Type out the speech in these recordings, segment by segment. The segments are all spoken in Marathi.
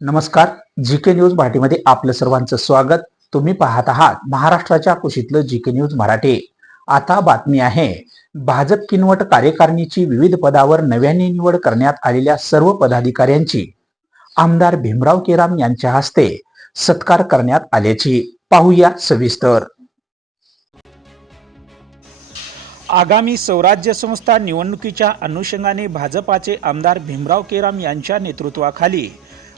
नमस्कार जी के न्यूज मराठीमध्ये आपलं सर्वांचं स्वागत. तुम्ही पाहत आहात महाराष्ट्राच्या कुशीतलं जी के न्यूज मराठी. आता बातमी आहे भाजप किनवट कार्यकारिणीची विविध पदावर नव्याने निवड करण्यात आलेल्या सर्व पदाधिकाऱ्यांची. आमदार भीमराव केराम यांच्या हस्ते सत्कार करण्यात आल्याची पाहूया सविस्तर. आगामी स्वराज्य संस्था निवडणुकीच्या अनुषंगाने भाजपाचे आमदार भीमराव केराम यांच्या नेतृत्वाखाली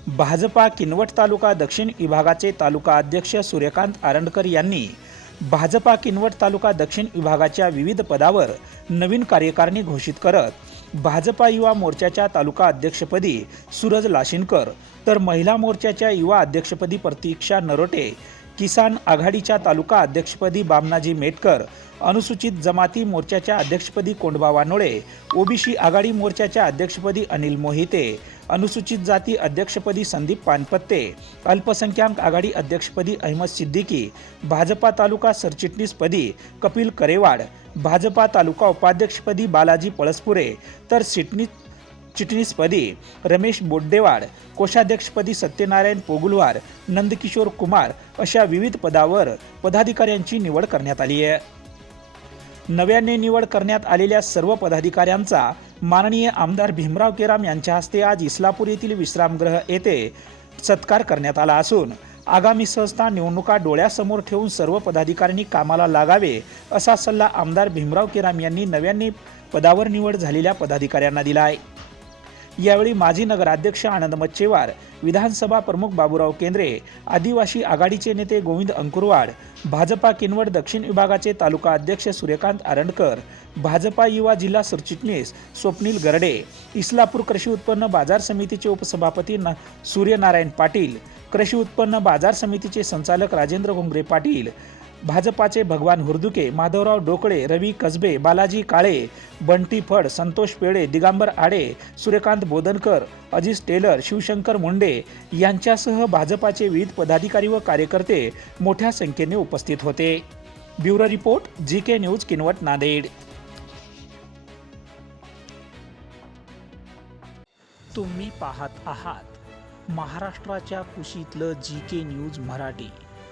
भाजपा किनवट तालुका दक्षिण विभागाचे तालुका अध्यक्ष सूर्यकांत आरंडकर यांनी भाजपा किनवट तालुका दक्षिण विभागाच्या विविध पदावर नवीन कार्यकारिणी घोषित करत भाजपा युवा मोर्चाच्या तालुका अध्यक्षपदी सूरज लाशिनकर तर महिला मोर्चाच्या युवा अध्यक्षपदी प्रतीक्षा नरोटे किसान आघाडीच्या तालुका अध्यक्षपदी बामनाजी मेटकर अनुसूचित जमाती मोर्चाच्या अध्यक्षपदी कोंडबा वानोळे ओबीसी आघाडी मोर्चाच्या अध्यक्षपदी अनिल मोहिते अनुसूचित जाती अध्यक्षपदी संदीप पानपत्ते अल्पसंख्याक आघाडी अध्यक्षपदी अहमद सिद्दीकी भाजपा तालुका सरचिटणीसपदी कपिल करेवाड भाजपा तालुका उपाध्यक्षपदी बालाजी पळसपुरे तर सिटणीस चिटणीसपदी रमेश बोड्डेवाड कोषाध्यक्षपदी सत्यनारायण पोगुलवार नंदकिशोर कुमार अशा विविध पदावर पदाधिकाऱ्यांची निवड करण्यात आली आहे. नव्याने निवड करण्यात आलेल्या सर्व पदाधिकाऱ्यांचा माननीय आमदार भीमराव केराम यांच्या हस्ते आज इस्लापूर येथील विश्रामगृह येथे सत्कार करण्यात आला असून आगामी संस्था निवडणुका डोळ्यासमोर ठेवून सर्व पदाधिकाऱ्यांनी कामाला लागावे असा सल्ला आमदार भीमराव केराम यांनी नव्याने पदावर निवड झालेल्या पदाधिकाऱ्यांना दिला आहे. यावेळी माजी नगराध्यक्ष आनंद मच्छेवार विधानसभा प्रमुख बाबूराव केंद्रे आदिवासी आघाडीचे नेते गोविंद अंकुरवाड भाजपा किनवट दक्षिण विभागाचे तालुका अध्यक्ष सूर्यकांत आरंडकर भाजपा युवा जिल्हा सरचिटणीस स्वप्नील गरडे इस्लापूर कृषी उत्पन्न बाजार समितीचे उपसभापती न सूर्यनारायण पाटील कृषी उत्पन्न बाजार समितीचे संचालक राजेंद्र घोंगरे पाटील भाजपाचे भगवान हुर्दुके माधवराव डोकळे रवी कसबे बालाजी काळे बंटी फड संतोष पेळे दिगांबर आडे सूर्यकांत बोदनकर अजिज टेलर शिवशंकर मुंडे यांच्यासह भाजपाचे विविध पदाधिकारी व कार्यकर्ते मोठ्या संख्येने उपस्थित होते. Bureau report G K news Kinwat Nanded. तुम्ही पाहत आहात महाराष्ट्राच्या कुशीतलं जी के न्यूज मराठी.